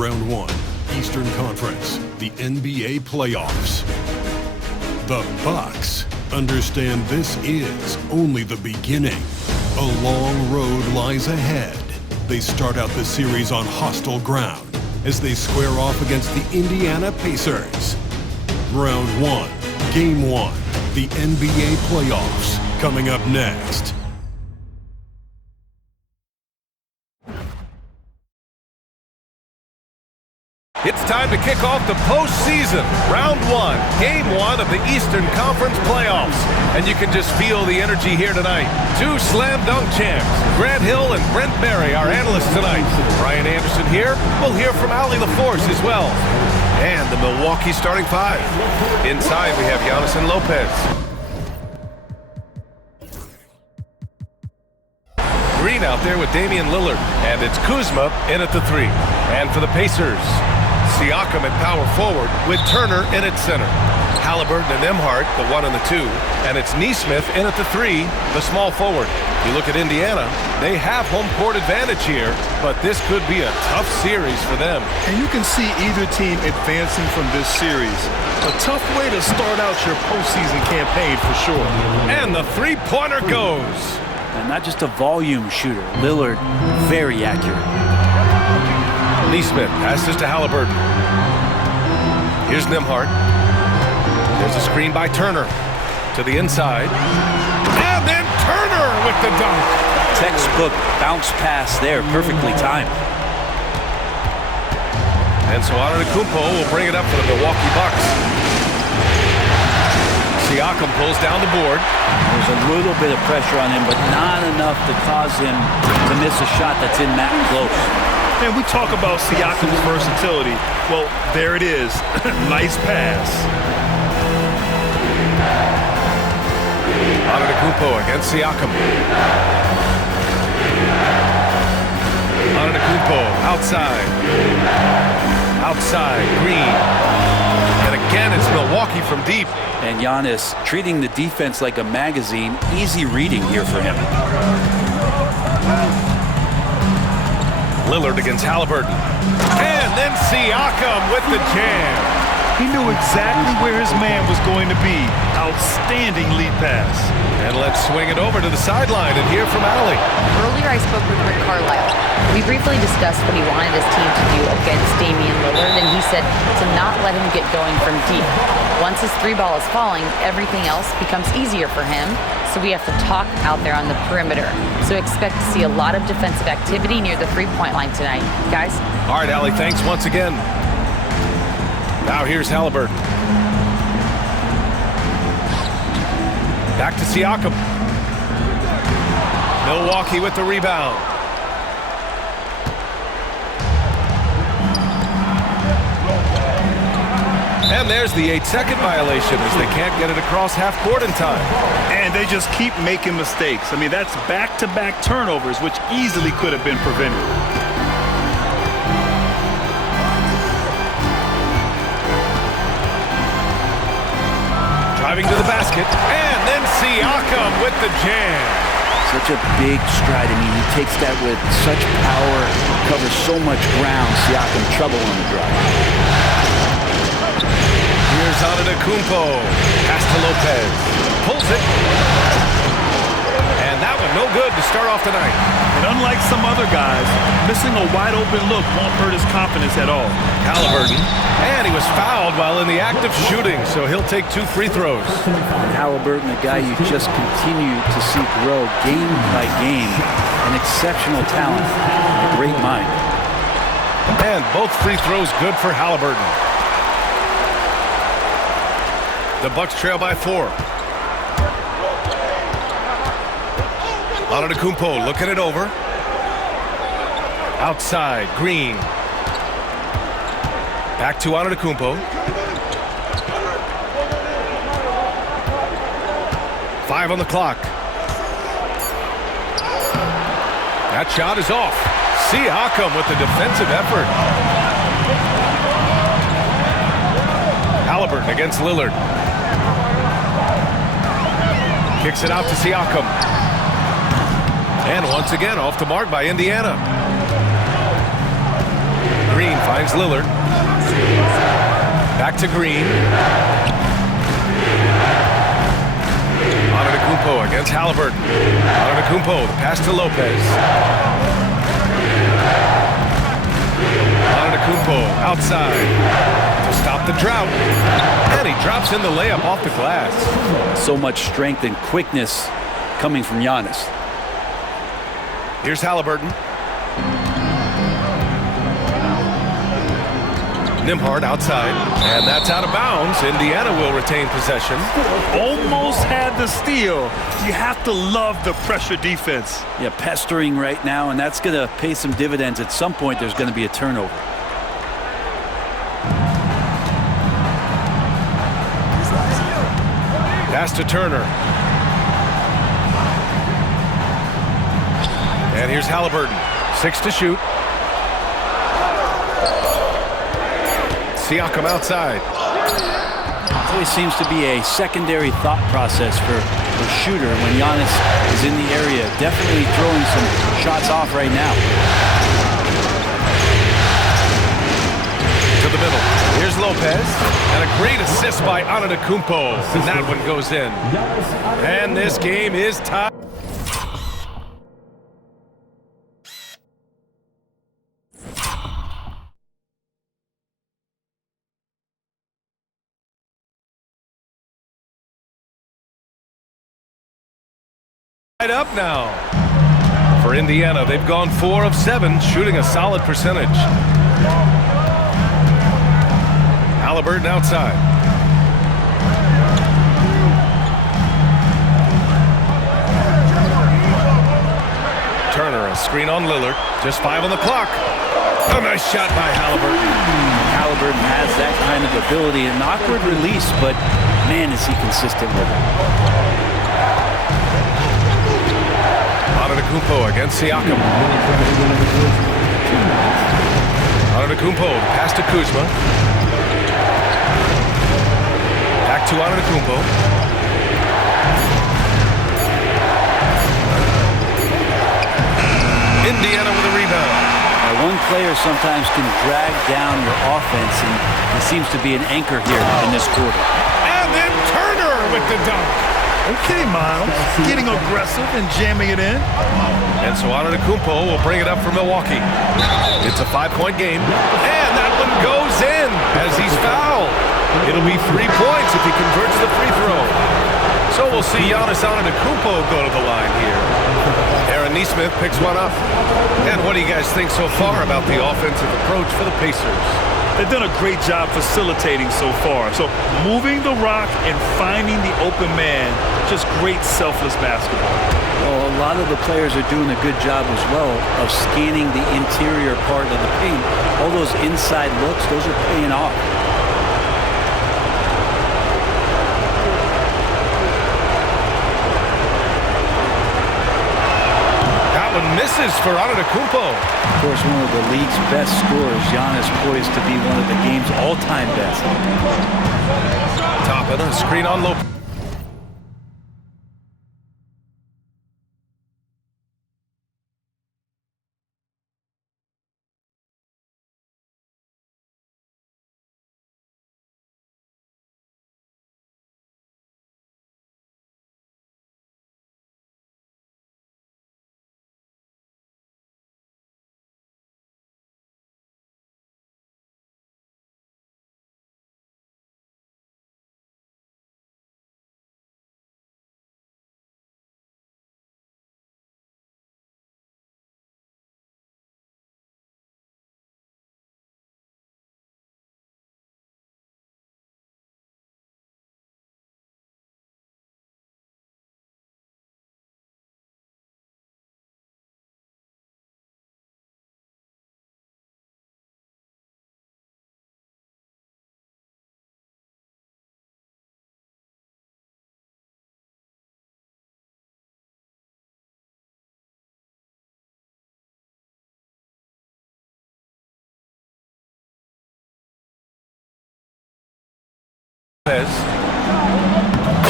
Round 1, Eastern Conference, the NBA playoffs. The Bucks understand this is only the beginning. A long road lies ahead. They start out the series on hostile ground as they square off against the Indiana Pacers. Round 1, Game 1, the NBA playoffs, coming up next. It's time to kick off the postseason. Round 1, Game 1 of the Eastern Conference playoffs. And you can just feel the energy here tonight. Two slam dunk champs, Grant Hill and Brent Barry, our analysts tonight. Brian Anderson here. We'll hear from Allie LaForce as well. And the Milwaukee starting five. Inside, we have Giannis and Lopez. Green out there with Damian Lillard. And it's Kuzma in at the 3. And for the Pacers, Siakam at power forward with Turner in at center. Halliburton and Nembhard, the 1 and the 2. And it's Nesmith in at the 3, the small forward. You look at Indiana, they have home court advantage here, but this could be a tough series for them. And you can see either team advancing from this series. A tough way to start out your postseason campaign for sure. And the three-pointer goes. And not just a volume shooter. Lillard, very accurate. Nesmith passes to Halliburton. Here's Nembhard. There's a screen by Turner to the inside. And then Turner with the dunk. Textbook bounce pass there, perfectly timed. And so Antetokounmpo will bring it up for the Milwaukee Bucks. Siakam pulls down the board. There's a little bit of pressure on him, but not enough to cause him to miss a shot that's in that close. And we talk about Siakam's versatility. Well, there it is. Nice pass. Antetokounmpo against Siakam. Antetokounmpo outside. Outside, Green. And again, it's Milwaukee from deep. And Giannis treating the defense like a magazine. Easy reading here for him. Lillard against Halliburton. And then Siakam with the jam. He knew exactly where his man was going to be. Outstanding lead pass. And let's swing it over to the sideline and hear from Allie. Earlier I spoke with Rick Carlisle. We briefly discussed what he wanted his team to do against Damian Lillard, and he said to not let him get going from deep. Once his three ball is falling, everything else becomes easier for him, so we have to talk out there on the perimeter. So expect to see a lot of defensive activity near the three-point line tonight. Guys? All right, Allie, thanks once again. Now here's Halliburton. Back to Siakam. Milwaukee with the rebound. And there's the 8-second violation as they can't get it across half court in time. And they just keep making mistakes. I mean, that's back-to-back turnovers, which easily could have been prevented. Driving to the basket, and then Siakam with the jam. Such a big stride. I mean, he takes that with such power, covers so much ground. Siakam trouble on the drive. Here's Antetokounmpo. Pass to Lopez. Pulls it. And that one no good to start off tonight. And unlike some other guys, missing a wide open look won't hurt his confidence at all. Halliburton. And he was fouled while in the act of shooting, so he'll take 2 free throws. And Halliburton, a guy you just continue to see grow game by game. An exceptional talent, a great mind. And both free throws good for Halliburton. The Bucks trail by 4. Antetokounmpo looking it over. Outside, Green. Back to Antetokounmpo. 5 on the clock. That shot is off. Siakam with the defensive effort. Halliburton against Lillard. Kicks it out to Siakam. And once again, off the mark by Indiana. Green finds Lillard. Back to Green. Antetokounmpo against Halliburton. Antetokounmpo, the pass to Lopez. Antetokounmpo outside to stop the drought. And he drops in the layup off the glass. So much strength and quickness coming from Giannis. Here's Halliburton. Nembhard outside, and that's out of bounds. Indiana will retain possession. Almost had the steal. You have to love the pressure defense. Yeah, pestering right now, and that's going to pay some dividends. At some point, there's going to be a turnover. Pass to Turner. And here's Halliburton. 6 to shoot. Siakam outside. Always seems to be a secondary thought process for a shooter when Giannis is in the area. Definitely throwing some shots off right now. To the middle. Here's Lopez. And a great assist by Antetokounmpo. And that one goes in. And this game is tied. Up now for Indiana. They've gone 4 of 7, shooting a solid percentage. Halliburton outside. Turner, a screen on Lillard. Just 5 on the clock. A nice shot by Halliburton. Halliburton has that kind of ability. An awkward release, but man, is he consistent with it. Antetokounmpo against Siakam. Antetokounmpo, pass to Kuzma. Back to Antetokounmpo. Indiana with a rebound. Now, one player sometimes can drag down your offense, and he seems to be an anchor here in this quarter. And then Turner with the dunk. Okay, Miles, getting aggressive and jamming it in. And so Antetokounmpo will bring it up for Milwaukee. It's a 5-point game. And that one goes in as he's fouled. It'll be 3 points if he converts the free throw. So we'll see Giannis Antetokounmpo go to the line here. Aaron Nesmith picks one up. And what do you guys think so far about the offensive approach for the Pacers? They've done a great job facilitating so far. So moving the rock and finding the open man, just great selfless basketball. Well, a lot of the players are doing a good job as well of scanning the interior part of the paint. All those inside looks, those are paying off. Misses for Antetokounmpo. Of course, one of the league's best scorers. Giannis poised to be one of the game's all-time best. Top of the screen on Lopez.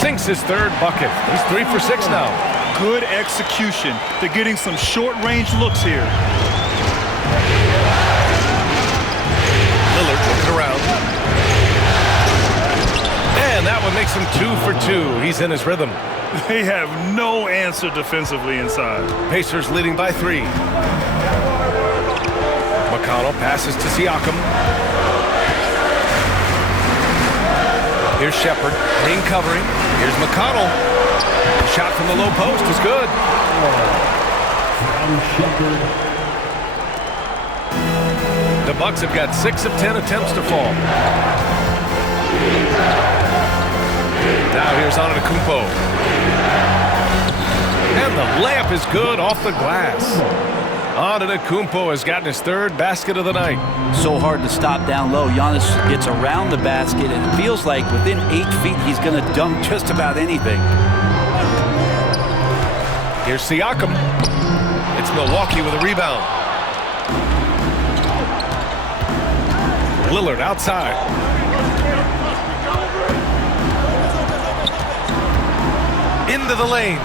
Sinks his 3rd bucket. He's 3 for 6 now. Good execution. They're getting some short-range looks here. He's in his rhythm. They have no answer defensively inside. Pacers leading by 3. McConnell passes to Siakam. Here's Shepard. Green covering. Here's McConnell. Shot from the low post is good. The Bucks have got 6 of 10 attempts to fall. Now here's Antetokounmpo. And the layup is good off the glass. Antetokounmpo has gotten his 3rd basket of the night. So hard to stop down low. Giannis gets around the basket, and it feels like within 8 feet he's going to dunk just about anything. Here's Siakam. It's Milwaukee with a rebound. Lillard outside. Into the lane.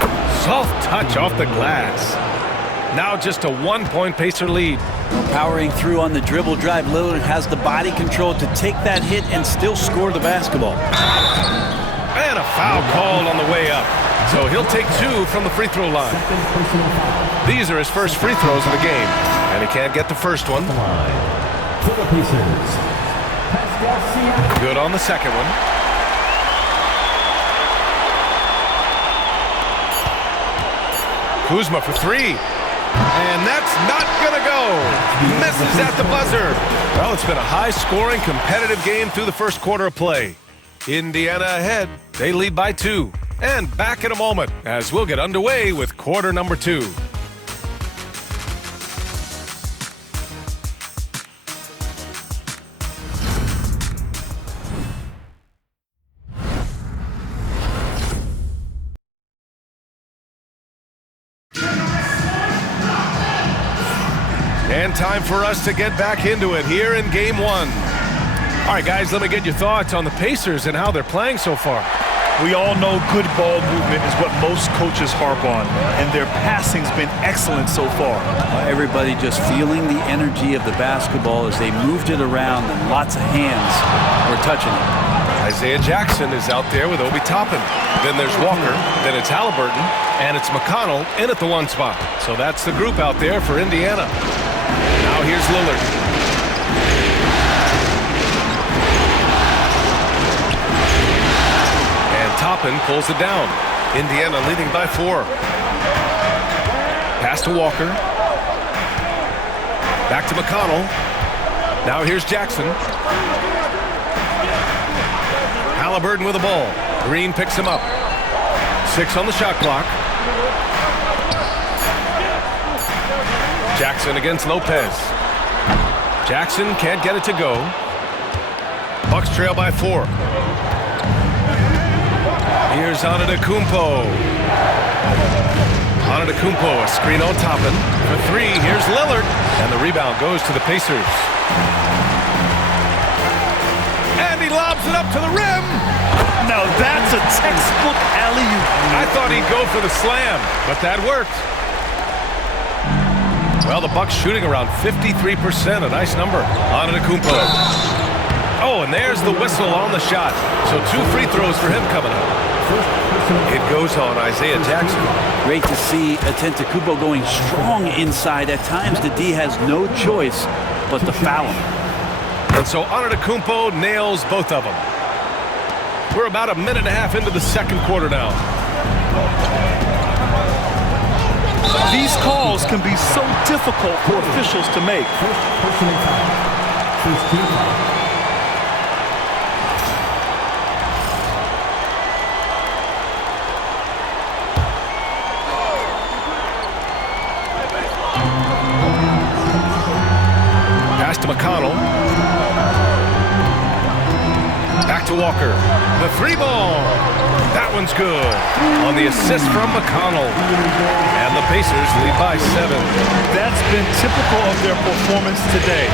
Soft touch off the glass. Now just a 1-point Pacer lead. Powering through on the dribble drive, Lillard has the body control to take that hit and still score the basketball. And a foul called on the way up. So he'll take 2 from the free throw line. These are his first free throws of the game. And he can't get the first one. Good on the second one. Kuzma for 3. And that's not gonna go. Misses at the buzzer. Well, it's been a high-scoring, competitive game through the first quarter of play. Indiana ahead. They lead by 2. And back in a moment as we'll get underway with quarter number 2. And time for us to get back into it here in game 1. All right, guys, let me get your thoughts on the Pacers and how they're playing so far. We all know good ball movement is what most coaches harp on, and their passing's been excellent so far. Everybody just feeling the energy of the basketball as they moved it around, and lots of hands were touching it. Isaiah Jackson is out there with Obi Toppin. Then there's Walker, then it's Halliburton, and it's McConnell in at the 1 spot. So that's the group out there for Indiana. Now here's Lillard. Toppin pulls it down. Indiana leading by 4. Pass to Walker. Back to McConnell. Now here's Jackson. Halliburton with the ball. Green picks him up. 6 on the shot clock. Jackson against Lopez. Jackson can't get it to go. Bucks trail by 4. Here's Antetokounmpo. Antetokounmpo, a screen on Toppin. For 3, here's Lillard. And the rebound goes to the Pacers. And he lobs it up to the rim. Now that's a textbook alley-oop. I thought he'd go for the slam, but that worked. Well, the Bucks shooting around 53%, a nice number. Antetokounmpo. Oh, and there's the whistle on the shot. So 2 free throws for him coming up. It goes on Isaiah Jackson. Great to see Antetokounmpo going strong inside. At times, the D has no choice but to foul him. And so Antetokounmpo nails both of them. We're about a minute and a half into the second quarter now. These calls can be so difficult for officials to make. Pass to McConnell. Back to Walker. The 3 ball. That one's good. On the assist from McConnell. And the Pacers lead by 7. That's been typical of their performance today.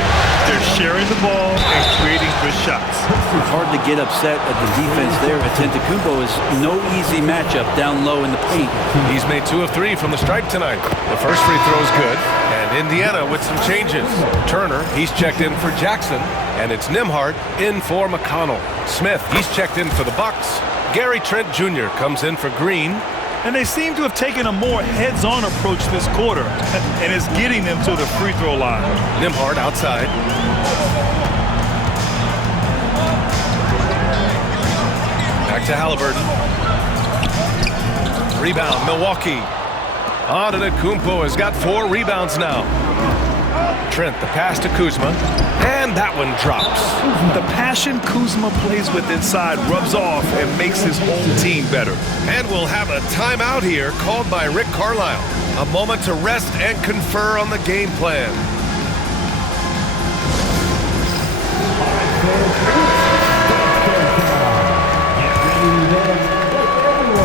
They're sharing the ball and creating good shots. It's hard to get upset at the defense there. Antetokounmpo is no easy matchup down low in the paint. He's made 2 of 3 from the stripe tonight. The first free throw is good. And Indiana with some changes. Turner, he's checked in for Jackson. And it's Nembhard in for McConnell. Smith, he's checked in for the Bucks. Gary Trent Jr. comes in for Green. And they seem to have taken a more heads-on approach this quarter, and it's getting them to the free throw line. Nembhard outside. Back to Halliburton. Rebound, Milwaukee. Antetokounmpo has got 4 rebounds now. Trent, the pass to Kuzma, and that one drops. The passion Kuzma plays with inside rubs off and makes his home team better. And we'll have a timeout here called by Rick Carlisle. A moment to rest and confer on the game plan.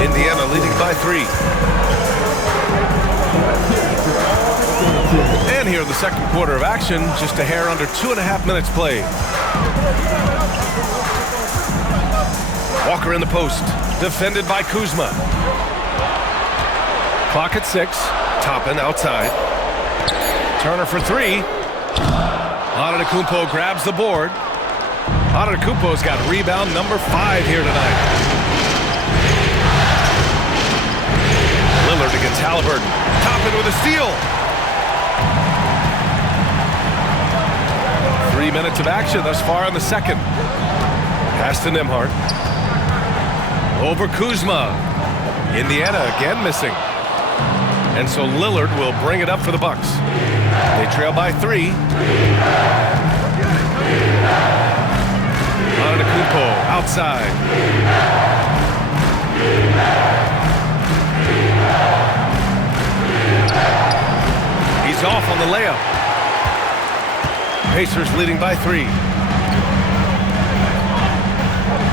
Indiana leading by 3. And here in the second quarter of action, just a hair under 2.5 minutes played. Walker in the post, defended by Kuzma. Clock at 6, Toppin outside. Turner for 3. Antetokounmpo grabs the board. Antetokounmpo's got rebound number 5 here tonight. Lillard against Halliburton. Toppin with a steal. 3 minutes of action thus far in the second. Pass to Nembhard. Over Kuzma. Indiana again missing. And so Lillard will bring it up for the Bucks. They trail by 3. Antetokounmpo outside. He's off on the layup. Pacers leading by 3.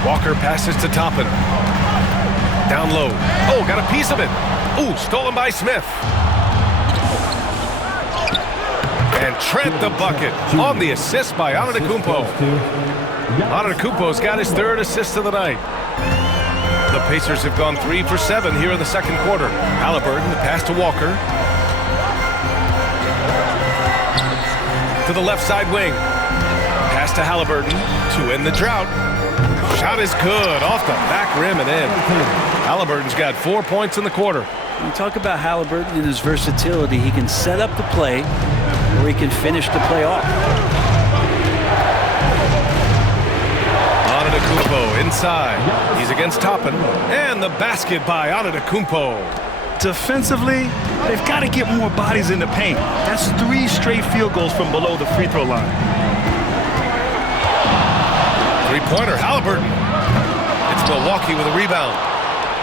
Walker passes to Toppin. Down low. Oh, got a piece of it. Ooh, stolen by Smith. And Trent the bucket on the assist by Antetokounmpo. Antetokounmpo's got his 3rd assist of the night. The Pacers have gone 3 for 7 here in the second quarter. Halliburton, the pass to Walker. To the left side wing. Pass to Halliburton to end the drought. Shot is good off the back rim and in. Halliburton's got 4 points in the quarter. You talk about Halliburton and his versatility. He can set up the play or he can finish the play off. Antetokounmpo inside. He's against Toppin. And the basket by Antetokounmpo. Defensively, they've got to get more bodies in the paint. That's 3 straight field goals from below the free throw line. Three-pointer, Halliburton. It's Milwaukee with a rebound.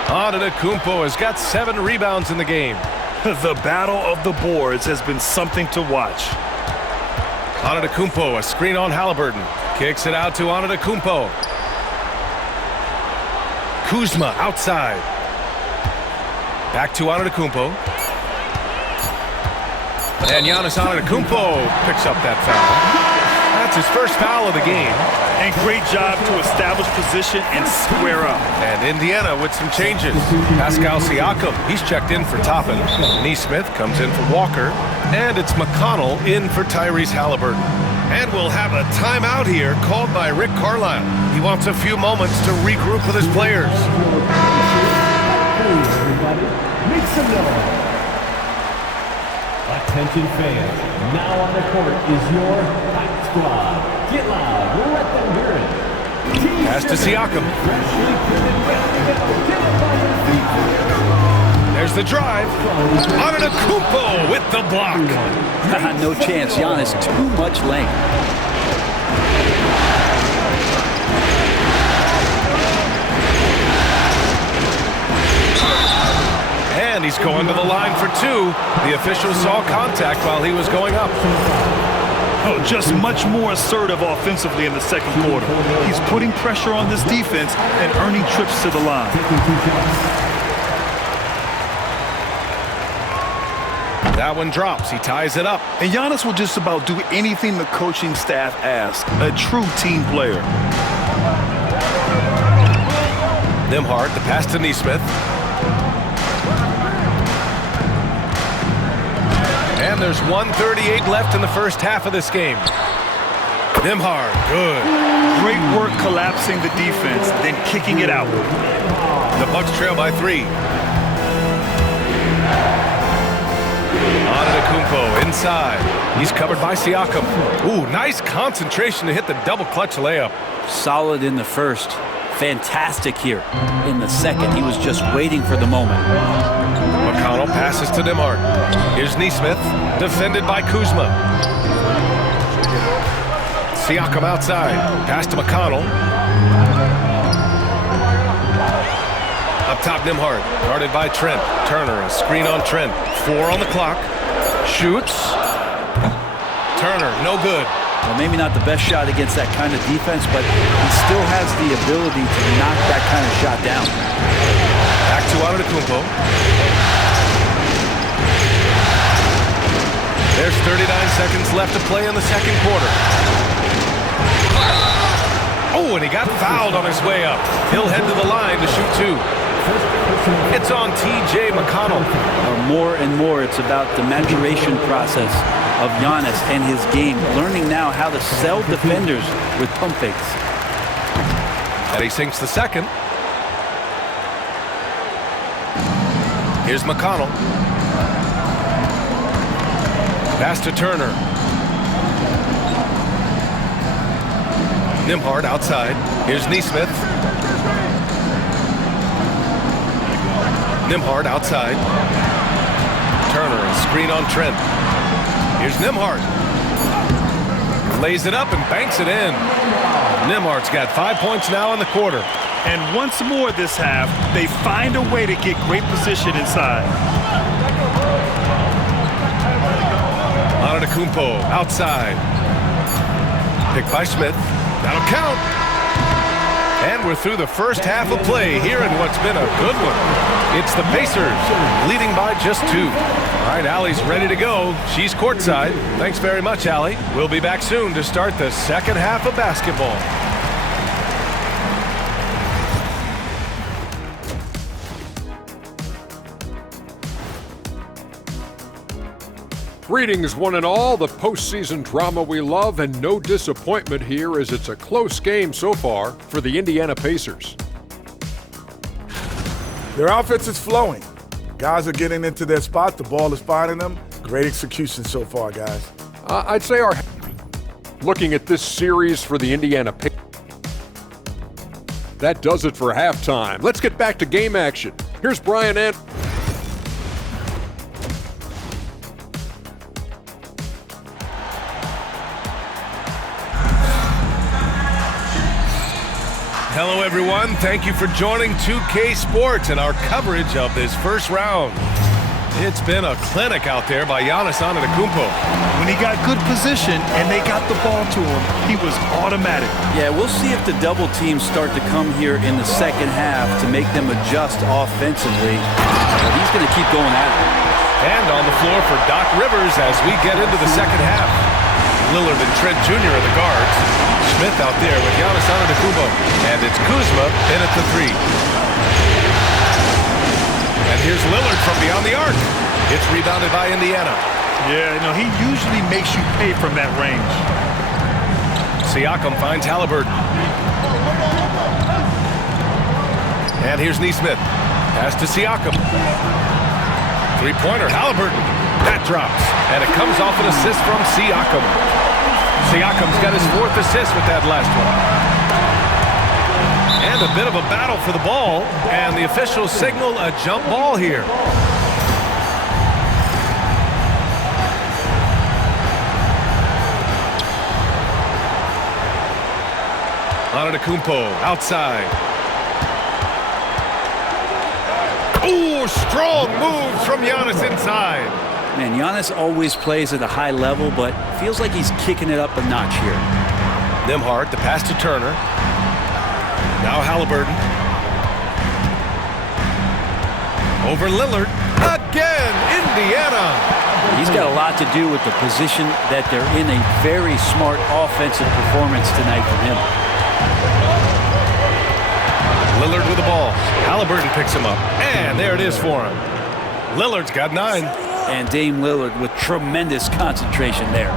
Antetokounmpo has got 7 rebounds in the game. The battle of the boards has been something to watch. Antetokounmpo, a screen on Halliburton. Kicks it out to Antetokounmpo. Kuzma outside. Back to Antetokounmpo. And Giannis Antetokounmpo picks up that foul. That's his first foul of the game. And great job to establish position and square up. And Indiana with some changes. Pascal Siakam, he's checked in for Toppin. Nesmith comes in for Walker. And it's McConnell in for Tyrese Halliburton. And we'll have a timeout here called by Rick Carlisle. He wants a few moments to regroup with his players. Everybody, make some noise. Attention fans, now on the court is your Fight Squad. Get loud, let them hear it. Pass to Siakam. There's the drive. Antetokounmpo with the block. No chance. Giannis, too much length. And he's going to the line for 2. The official saw contact while he was going up. Oh, just much more assertive offensively in the second quarter. He's putting pressure on this defense and earning trips to the line. That one drops. He ties it up. And Giannis will just about do anything the coaching staff asks. A true team player. Nembhard, the pass to Nesmith. And there's 1:38 left in the first half of this game. Nembhard, good. Great work collapsing the defense, then kicking it out. The Bucks trail by 3. Antetokounmpo inside. He's covered by Siakam. Ooh, nice concentration to hit the double clutch layup. Solid in the first. Fantastic here in the second. He was just waiting for the moment. McConnell passes to Nembhard. Here's Nesmith, defended by Kuzma. Siakam outside. Pass to McConnell. Up top, Nembhard. Guarded by Trent. Turner, a screen on Trent. 4 on the clock. Shoots. Turner, no good. Well, maybe not the best shot against that kind of defense, but he still has the ability to knock that kind of shot down. Back to Antetokounmpo. There's 39 seconds left to play in the second quarter. Oh, and he got fouled on his way up. He'll head to the line to shoot 2. It's on T.J. McConnell. More and more, it's about the maturation process of Giannis and his game, learning now how to sell defenders with pump fakes. And he sinks the second. Here's McConnell. Pass to Turner. Nembhard outside. Here's Nesmith. Nembhard outside. Turner, a screen on Trent. Here's Nembhard. Lays it up and banks it in. Nembhard's got 5 points now in the quarter. And once more this half, they find a way to get great position inside. Antetokounmpo outside. Picked by Smith. That'll count. And we're through the first half of play here in what's been a good one. It's the Pacers leading by just 2. All right, Allie's ready to go. She's courtside. Thanks very much, Allie. We'll be back soon to start the second half of basketball. Greetings, one and all. The postseason drama we love, and no disappointment here as it's a close game so far for the Indiana Pacers. Their offense is flowing. Guys are getting into their spot. The ball is finding them. Great execution so far, guys. I'd say looking at this series for the Indiana Pacers. That does it for halftime. Let's get back to game action. Here's Brian and Hello, everyone. Thank you for joining 2K Sports and our coverage of this first round. It's been a clinic out there by Giannis Antetokounmpo. When he got good position and they got the ball to him, he was automatic. Yeah, we'll see if the double teams start to come here in the second half to make them adjust offensively. But he's going to keep going at it. And on the floor for Doc Rivers as we get into the second half. Lillard and Trent Jr. are the guards. Smith out there with Giannis Antetokounmpo. And it's Kuzma in at the 3. And here's Lillard from beyond the arc. It's rebounded by Indiana. Yeah, he usually makes you pay from that range. Siakam finds Halliburton. And here's Nesmith. Pass to Siakam. Three-pointer, Halliburton. That drops. And it comes off an assist from Siakam. Siakam's got his 4th assist with that last one. And a bit of a battle for the ball. And the officials signal a jump ball here. Antetokounmpo outside. Ooh, strong moves from Giannis inside. Man, Giannis always plays at a high level, but feels like he's kicking it up a notch here. Nembhard, the pass to Turner. Now Halliburton. Over Lillard. Again, Indiana. He's got a lot to do with the position that they're in. A very smart offensive performance tonight from him. Lillard with the ball. Halliburton picks him up. And there it is for him. Lillard's got 9. And Dame Lillard with tremendous concentration there.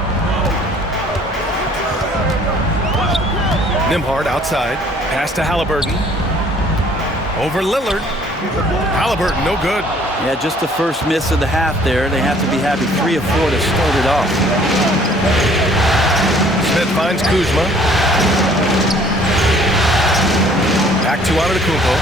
Nembhard outside. Pass to Halliburton. Over Lillard. Halliburton, no good. Yeah, just the first miss of the half there. They have to be having 3 of 4 to start it off. Smith finds Kuzma. Back to Antetokounmpo.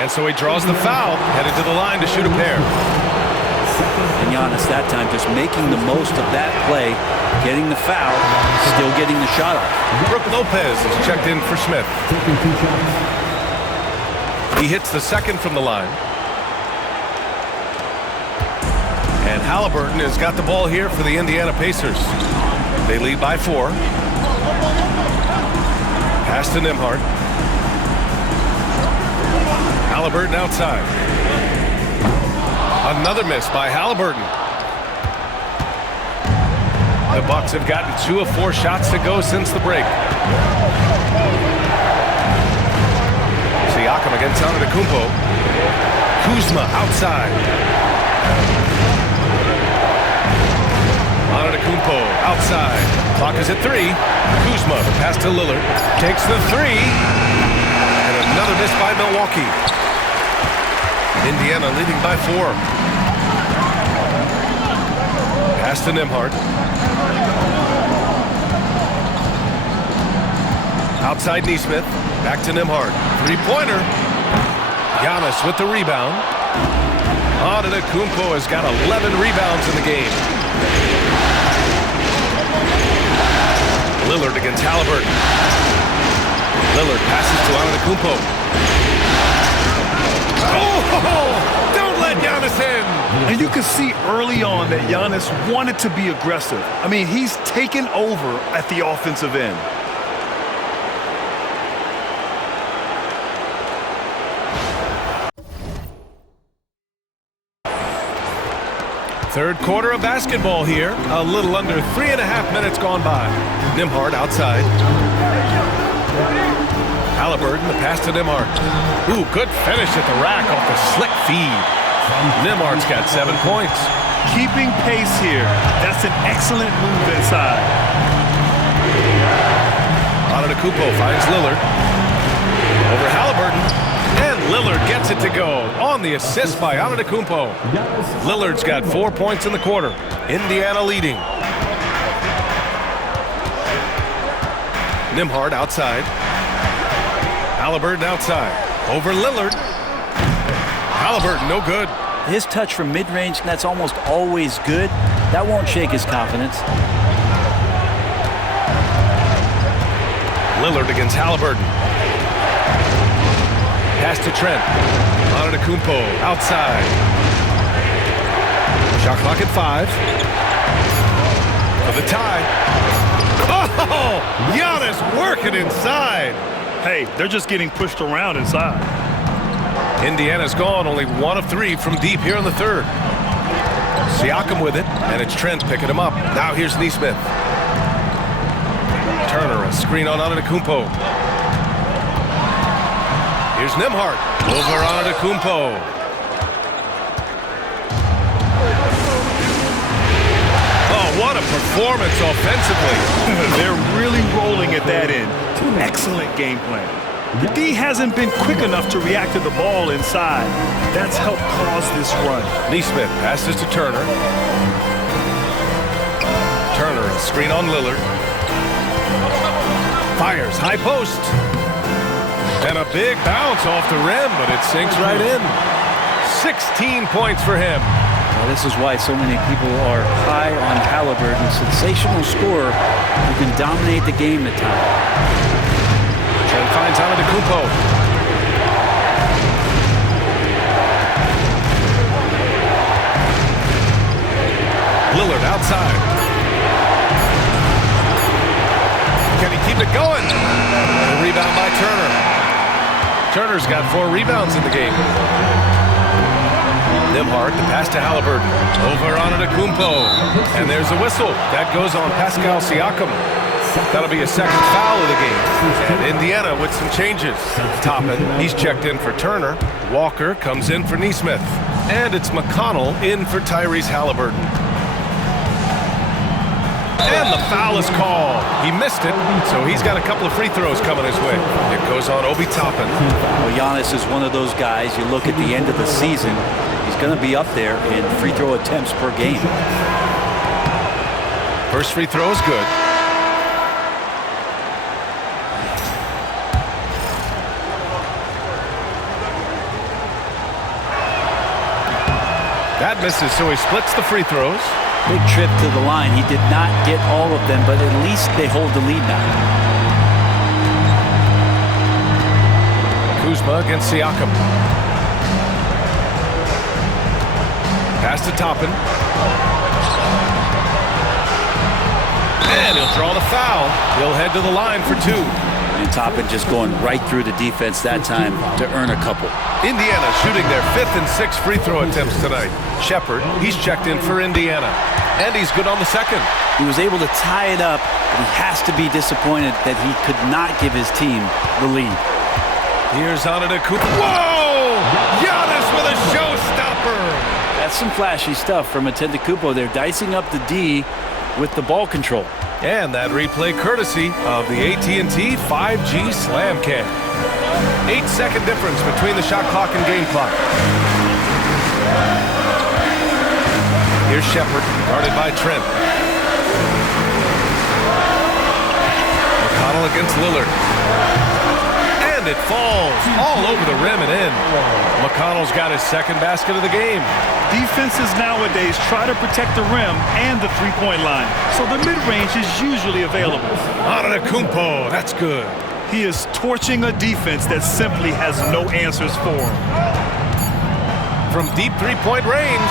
And so he draws the foul, headed to the line to shoot a pair. And Giannis that time just making the most of that play, getting the foul, still getting the shot off. Brook Lopez is checked in for Smith. He hits the second from the line. And Halliburton has got the ball here for the Indiana Pacers. They lead by 4. Pass to Nembhard. Halliburton outside. Another miss by Halliburton. The Bucks have gotten 2 of 4 shots to go since the break. Siakam against Antetokounmpo. Kuzma outside. Antetokounmpo outside. Clock is at 3. Kuzma, the pass to Lillard. Takes the 3. And another miss by Milwaukee. Indiana leading by 4. Pass to Nembhard. Outside Nesmith. Back to Nembhard. 3-pointer. Giannis with the rebound. Antetokounmpo has got 11 rebounds in the game. Lillard against Halliburton. Lillard passes to Antetokounmpo. Oh! Don't let Giannis in! And you can see early on that Giannis wanted to be aggressive. I mean, he's taken over at the offensive end. Third quarter of basketball here. A little under 3.5 minutes gone by. Nembhard outside. Halliburton, the pass to Nembhard. Ooh, good finish at the rack off the slick feed. Nembhard's got 7 points. Keeping pace here. That's an excellent move inside. Antetokounmpo finds Lillard. Over Halliburton. And Lillard gets it to go on the assist by Antetokounmpo. Lillard's got 4 points in the quarter. Indiana leading. Nembhard outside. Halliburton outside. Over Lillard. Halliburton, no good. His touch from mid-range, that's almost always good. That won't shake his confidence. Lillard against Halliburton. Pass to Trent. Antetokounmpo outside. Shot clock at 5. For the tie. Oh! Giannis working inside. Hey, they're just getting pushed around inside. Indiana's gone only 1 of 3 from deep here in the third. Siakam with it, and it's Trent picking him up. Now here's Nesmith. Turner, a screen on Antetokounmpo. Here's Nembhard. Over Antetokounmpo. Oh, what a performance offensively. They're really rolling at that end. Excellent game plan. The D hasn't been quick enough to react to the ball inside. That's helped cause this run. Nesmith passes to Turner. Turner, a screen on Lillard. Fires, high post. And a big bounce off the rim, but it sinks right in. 16 points for him. Well, this is why so many people are high on Halliburton. Sensational scorer who can dominate the game at times. Trent finds Antetokounmpo. Lillard outside. Can he keep it going? A rebound by Turner. Turner's got 4 rebounds in the game. Nembhard, the pass to Halliburton. Over Antetokounmpo. And there's a whistle. That goes on Pascal Siakam. That'll be a second foul of the game. And Indiana with some changes. Toppin, he's checked in for Turner. Walker comes in for Nesmith. And it's McConnell in for Tyrese Halliburton. And the foul is called. He missed it, so he's got a couple of free throws coming his way. It goes on Obi Toppin. Well, Giannis is one of those guys, you look at the end of the season, he's going to be up there in free throw attempts per game. First free throw is good. That misses, so he splits the free throws. Big trip to the line. He did not get all of them, but at least they hold the lead now. Kuzma against Siakam. Pass to Toppin. And he'll draw the foul. He'll head to the line for two. And Toppin just going right through the defense that time to earn a couple. Indiana shooting their 5th and 6th free throw attempts tonight. Shepard, he's checked in for Indiana. And he's good on the second. He was able to tie it up, but he has to be disappointed that he could not give his team the lead. Here's Antetokounmpo. Whoa! Giannis with a showstopper! That's some flashy stuff from Antetokounmpo. They're dicing up the D with the ball control. And that replay courtesy of the AT&T 5G Slam Cam. 8-second difference between the shot clock and game clock. Here's Shepard, guarded by Trent. McConnell against Lillard. And it falls all over the rim and in. McConnell's got his second basket of the game. Defenses nowadays try to protect the rim and the three-point line, so the mid-range is usually available. Antetokounmpo, that's good. He is torching a defense that simply has no answers for him. From deep three-point range,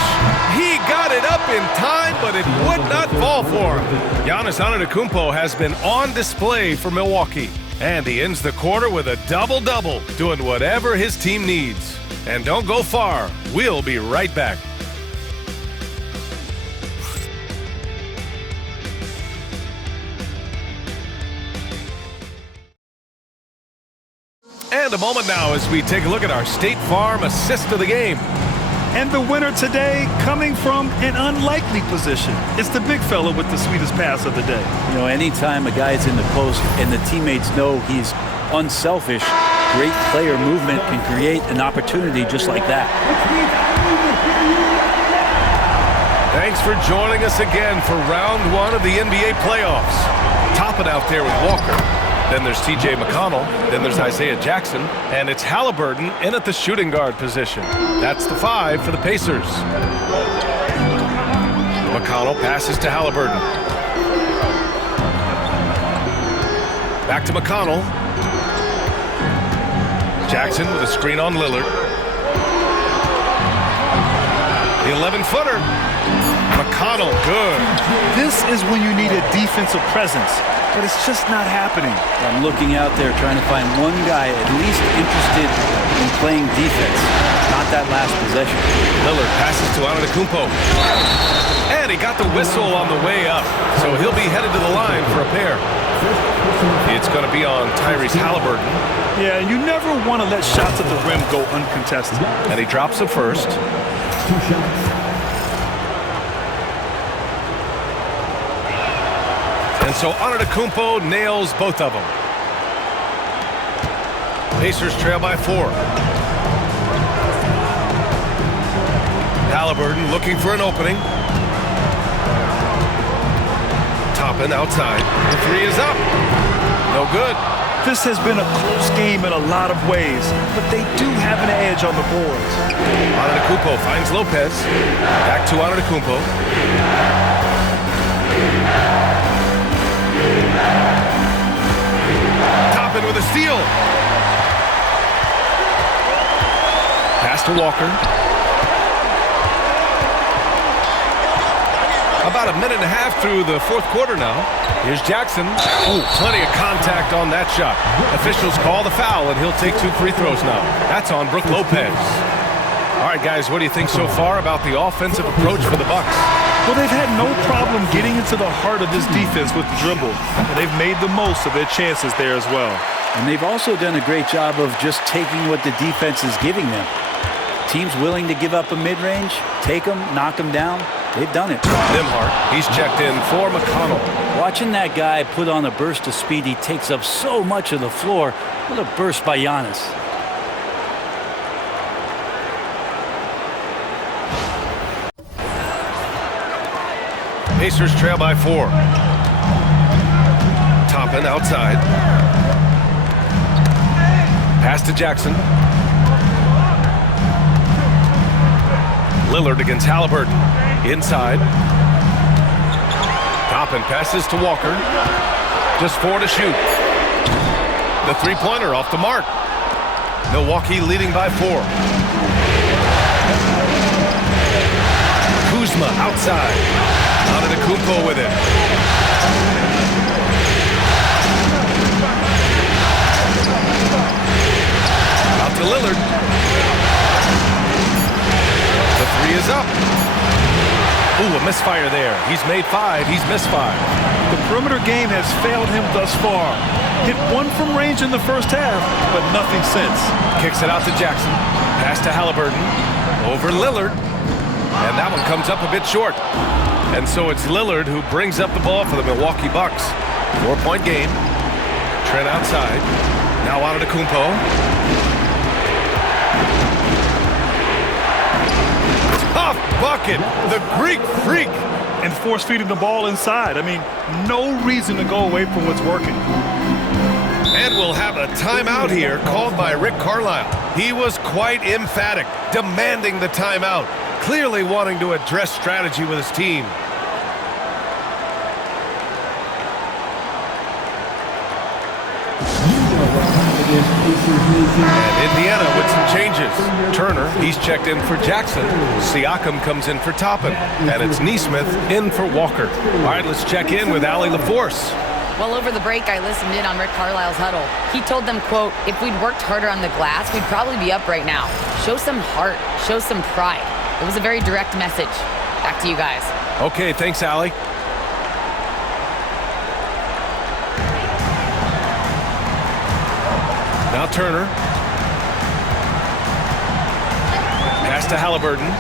he got it up in time, but it would not fall for him. Giannis Antetokounmpo has been on display for Milwaukee, and he ends the quarter with a double-double, doing whatever his team needs. And don't go far. We'll be right back. And a moment now as we take a look at our State Farm assist of the game. And the winner today coming from an unlikely position. It's the big fella with the sweetest pass of the day. You know, anytime a guy's in the post and the teammates know he's unselfish, great player movement can create an opportunity just like that. Thanks for joining us again for round one of the NBA playoffs. Toppin out there with Walker. Then there's T.J. McConnell. Then there's Isaiah Jackson. And it's Halliburton in at the shooting guard position. That's the 5 for the Pacers. McConnell passes to Halliburton. Back to McConnell. Jackson with a screen on Lillard. The 11-footer. McConnell, good. This is when you need a defensive presence, but it's just not happening. I'm looking out there trying to find one guy at least interested in playing defense, not that last possession. Lillard passes to Antetokounmpo. And he got the whistle on the way up, so he'll be headed to the line for a pair. It's going to be on Tyrese Halliburton. Yeah, you never want to let shots at the rim go uncontested. And he drops the first. 2 shots. And so Antetokounmpo nails both of them. Pacers trail by 4. Halliburton looking for an opening. Toppin outside. The 3 is up. No good. This has been a close game in a lot of ways, but they do have an edge on the boards. Antetokounmpo finds Lopez. Back to Antetokounmpo. Toppin with a steal. Pass to Walker. About a minute and a half through the fourth quarter now. Here's Jackson. Oh, plenty of contact on that shot. Officials call the foul, and he'll take 2 free throws now. That's on Brook Lopez. All right, guys, what do you think so far about the offensive approach for the Bucks? Well, they've had no problem getting into the heart of this defense with the dribble, and they've made the most of their chances there as well. And they've also done a great job of just taking what the defense is giving them. Teams willing to give up a mid-range, take them, knock them down. They've done it. Nembhard, he's checked in for McConnell. Watching that guy put on a burst of speed, he takes up so much of the floor. What a burst by Giannis. Pacers trail by 4. Toppin outside. Pass to Jackson. Lillard against Halliburton. Inside. Toppin passes to Walker. Just 4 to shoot. The three-pointer off the mark. Milwaukee leading by 4. Kuzma outside. Antetokounmpo with it. Out to Lillard. The three is up. Ooh, a misfire there. He's made 5. He's missed 5. The perimeter game has failed him thus far. Hit 1 from range in the first half, but nothing since. Kicks it out to Jackson. Pass to Halliburton. Over Lillard. And that one comes up a bit short. And so it's Lillard who brings up the ball for the Milwaukee Bucks. 4-point game. Trent outside. Now Antetokounmpo. Tough bucket. The Greek Freak. And force feeding the ball inside. I mean, no reason to go away from what's working. And we'll have a timeout here called by Rick Carlisle. He was quite emphatic, demanding the timeout. Clearly wanting to address strategy with his team. And Indiana with some changes. Turner, he's checked in for Jackson. Siakam comes in for Toppin. And it's Nesmith in for Walker. All right, let's check in with Allie LaForce. Well, over the break, I listened in on Rick Carlisle's huddle. He told them, quote, if we'd worked harder on the glass, we'd probably be up right now. Show some heart. Show some pride. It was a very direct message. Back to you guys. Okay, thanks, Allie. Now Turner. Pass to Halliburton.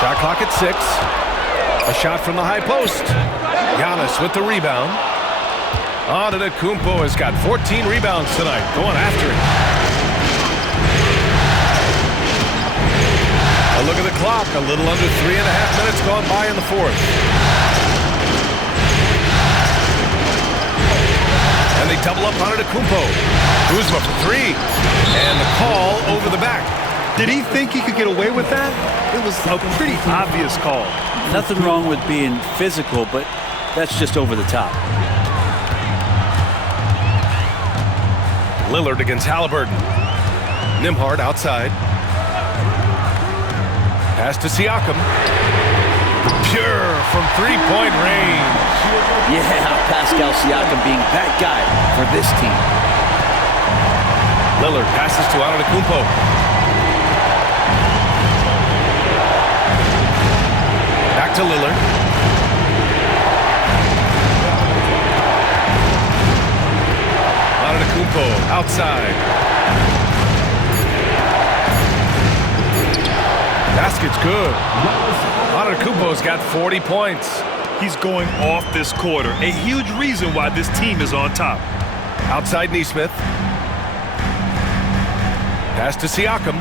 Shot clock at 6. A shot from the high post. Giannis with the rebound. Antetokounmpo has got 14 rebounds tonight. Going after it. A look at the clock. A little under 3.5 minutes gone by in the 4th. And they double up Antetokounmpo. Kuzma for 3. And the call over the back. Did he think he could get away with that? It was a pretty obvious call. Nothing wrong with being physical, but that's just over the top. Lillard against Halliburton. Nembhard outside. Pass to Siakam. Pure from 3-point range. Yeah, Pascal Siakam being that guy for this team. Lillard passes to Antetokounmpo. Back to Lillard. Antetokounmpo outside. Basket's good. Antetokounmpo's got 40 points. He's going off this quarter. A huge reason why this team is on top. Outside Nesmith. Pass to Siakam.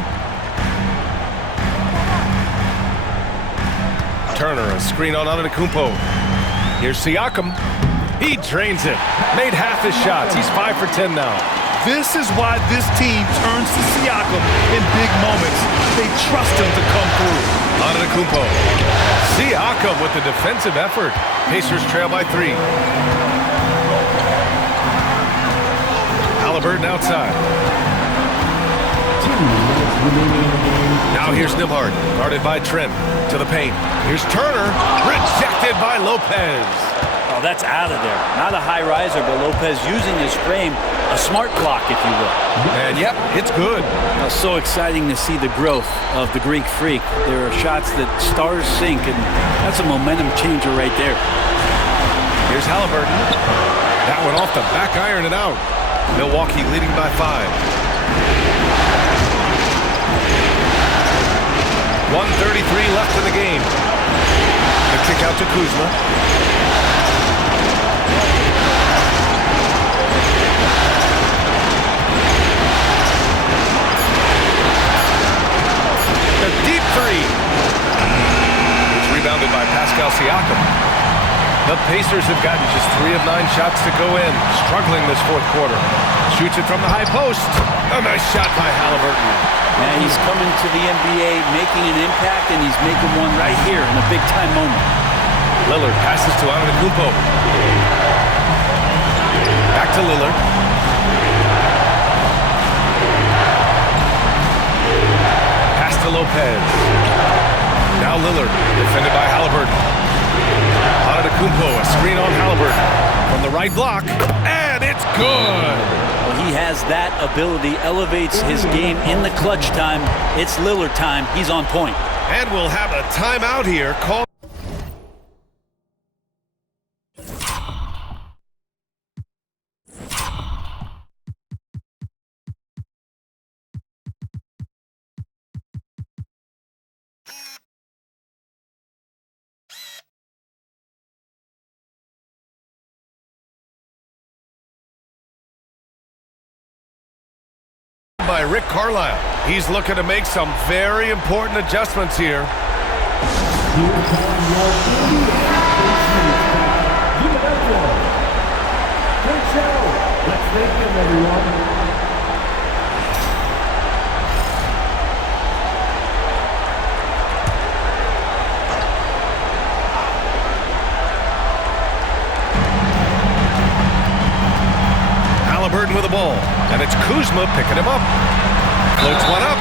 Turner, a screen on Antetokounmpo. Here's Siakam. He drains it. Made half his shots. He's 5 for 10 now. This is why this team turns to Siakam in big moments. They trust him to come through. Antetokounmpo. Siakam with the defensive effort. Pacers trail by 3. Halliburton outside. Now here's Nembhard, guarded by Trent, to the paint. Here's Turner, rejected by Lopez. Oh, that's out of there. Not a high riser, but Lopez using his frame, a smart clock, if you will. And yep, it's good. So exciting to see the growth of the Greek Freak. There are shots that stars sink, and that's a momentum changer right there. Here's Halliburton. That one off the back iron and out. Milwaukee leading by 5. 1:33 left in the game. The kick out to Kuzma. A deep three. It's rebounded by Pascal Siakam. The Pacers have gotten just 3 of 9 shots to go in, struggling this fourth quarter. Shoots it from the high post. A nice shot by Halliburton. Man, he's coming to the NBA, making an impact, and he's making one right here in a big-time moment. Lillard passes to Antetokounmpo. Back to Lillard. Pass to Lopez. Now Lillard, defended by Halliburton. Antetokounmpo, a screen on Halliburton. From the right block, and it's good! Well, he has that ability, elevates his game in the clutch time. It's Lillard time. He's on point. And we'll have a timeout here called. By Rick Carlisle. He's looking to make some very important adjustments here. Give it up for him. Great show. Let's thank him, everyone. Halliburton with the ball, and it's Kuzma picking him up. Floats one up.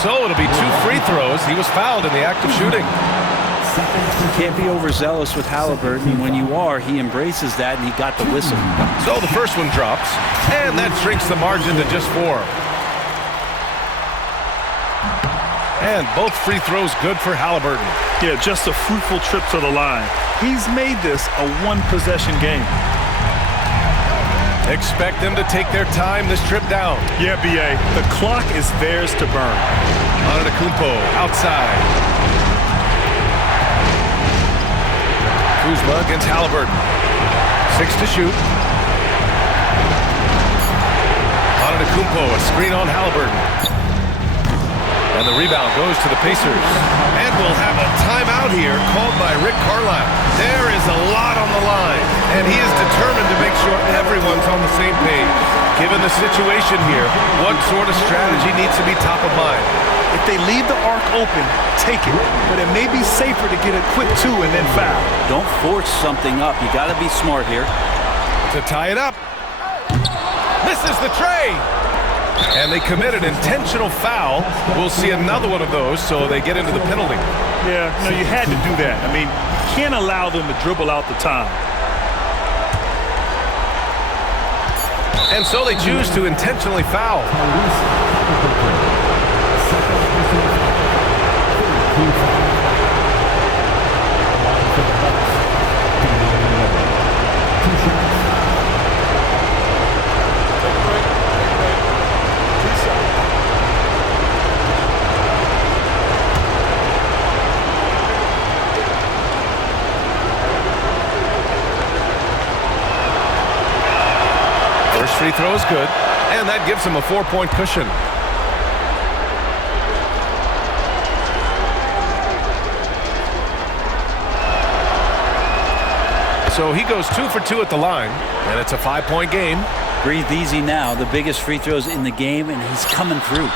So it'll be 2 free throws. He was fouled in the act of shooting. You can't be overzealous with Halliburton. When you are, he embraces that, and he got the whistle. So the first one drops, and that shrinks the margin to just 4. And both free throws good for Halliburton. Yeah, just a fruitful trip to the line. He's made this a one-possession game. Expect them to take their time this trip down. Yeah, B.A., the clock is theirs to burn. Antetokounmpo outside. Kuzma against Halliburton. 6 to shoot. Antetokounmpo, a screen on Halliburton. And the rebound goes to the Pacers. And we'll have a timeout here called by Rick Carlisle. There is a lot on the line, and he is determined to make sure everyone's on the same page. Given the situation here, what sort of strategy needs to be top of mind? If they leave the arc open, take it. But it may be safer to get a quick 2 and then foul. Don't force something up. You got to be smart here. To tie it up. Misses the tray. And they committed intentional foul. We'll see another one of those, so they get into the penalty. Yeah, no, you had to do that. I mean, you can't allow them to dribble out the time. And so they choose to intentionally foul. First free throw is good, and that gives him a 4-point cushion. So he goes 2 for 2 at the line, and it's a 5-point game. Breathe easy now. The biggest free throws in the game, and he's coming through.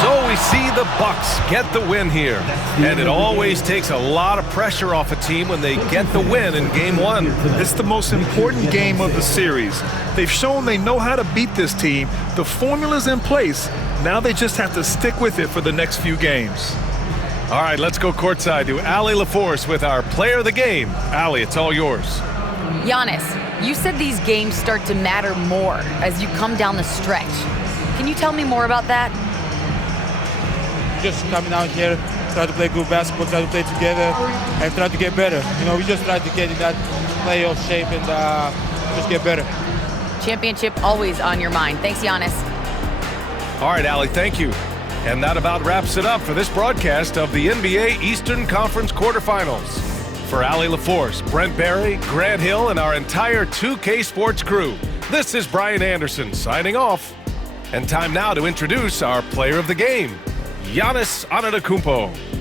So we see the Bucks get the win here. And it always takes a lot of pressure off a team when they get the win in Game 1. It's the most important game of the series. They've shown they know how to beat this team. The formula's in place. Now they just have to stick with it for the next few games. All right, let's go courtside to Allie LaForce with our player of the game. Allie, it's all yours. Giannis, you said these games start to matter more as you come down the stretch. Can you tell me more about that? Just coming out here, try to play good basketball, try to play together, and try to get better. You know, we just try to get in that playoff shape and just get better. Championship always on your mind. Thanks, Giannis. All right, Allie, thank you. And that about wraps it up for this broadcast of the NBA Eastern Conference quarterfinals. For Allie LaForce, Brent Barry, Grant Hill, and our entire 2K Sports crew, this is Brian Anderson signing off. And time now to introduce our player of the game, Giannis Antetokounmpo.